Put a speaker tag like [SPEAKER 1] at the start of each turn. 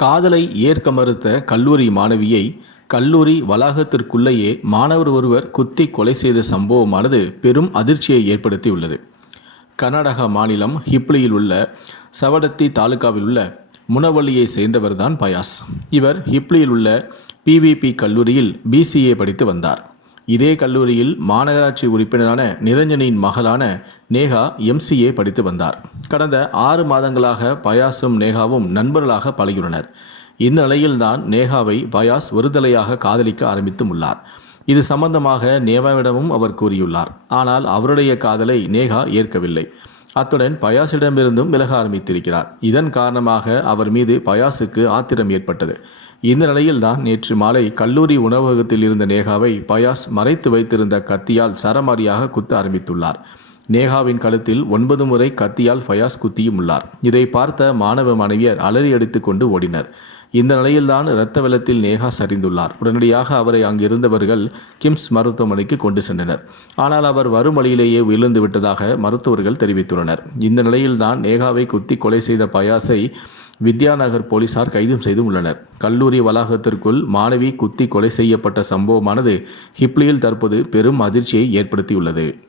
[SPEAKER 1] காதலை ஏற்க மறுத்த கல்லூரி மாணவியை கல்லூரி வளாகத்திற்குள்ளேயே மாணவர் ஒருவர் குத்தி கொலை செய்த சம்பவமானது பெரும் அதிர்ச்சியை ஏற்படுத்தியுள்ளது. கர்நாடகா மாநிலம் ஹிப்ளியில் உள்ள சவடத்தி தாலுகாவில் உள்ள முனவள்ளியை சேர்ந்தவர்தான் பயாஸ். இவர் ஹிப்ளியில் உள்ள பிவிபி கல்லூரியில் பிசிஏ படித்து வந்தார். இதே கல்லூரியில் மாநகராட்சி உறுப்பினரான நிரஞ்சனின் மகளான நேகா எம்சிஏ படித்து வந்தார். கடந்த ஆறு மாதங்களாக பயாஸும் நேகாவும் நண்பர்களாக பழகியுள்ளனர். இந்த நிலையில்தான் நேகாவை பயாஸ் ஒருதலையாக காதலிக்க ஆரம்பித்தும் உள்ளார். இது சம்பந்தமாக நேவாவிடமும் அவர் கூறியுள்ளார். ஆனால் அவருடைய காதலை நேகா ஏற்கவில்லை. அத்துடன் பயாஸிடமிருந்தும் விலக ஆரம்பித்திருக்கிறார். இதன் காரணமாக அவர் மீது பயாஸுக்கு ஆத்திரம் ஏற்பட்டது. இந்த நிலையில்தான் நேற்று மாலை கல்லூரி உணவகத்தில் இருந்த நேகாவை பயாஸ் மறைத்து வைத்திருந்த கத்தியால் சரமாரியாக குத்த ஆரம்பித்துள்ளார். நேகாவின் கழுத்தில் ஒன்பது முறை கத்தியால் ஃபயாஸ் குத்தியும் உள்ளார். இதை பார்த்த மாணவ மாணவியர் அலறி அடித்துக் கொண்டு ஓடினர். இந்த நிலையில்தான் இரத்த வெள்ளத்தில் நேஹா சரிந்துள்ளார். உடனடியாக அவரை அங்கிருந்தவர்கள் கிம்ஸ் மருத்துவமனைக்கு கொண்டு சென்றனர். ஆனால் அவர் வரும் வழியிலேயே விழுந்து விட்டதாக மருத்துவர்கள் தெரிவித்துள்ளனர். இந்த நிலையில்தான் நேகாவை குத்தி கொலை செய்த பயாசை வித்யாநகர் போலீசார் கைது செய்து உள்ளனர். கல்லூரி வளாகத்திற்குள் மாணவி குத்தி கொலை செய்யப்பட்ட சம்பவமானது ஹிப்ளியில் தற்போது பெரும் அதிர்ச்சியை ஏற்படுத்தியுள்ளது.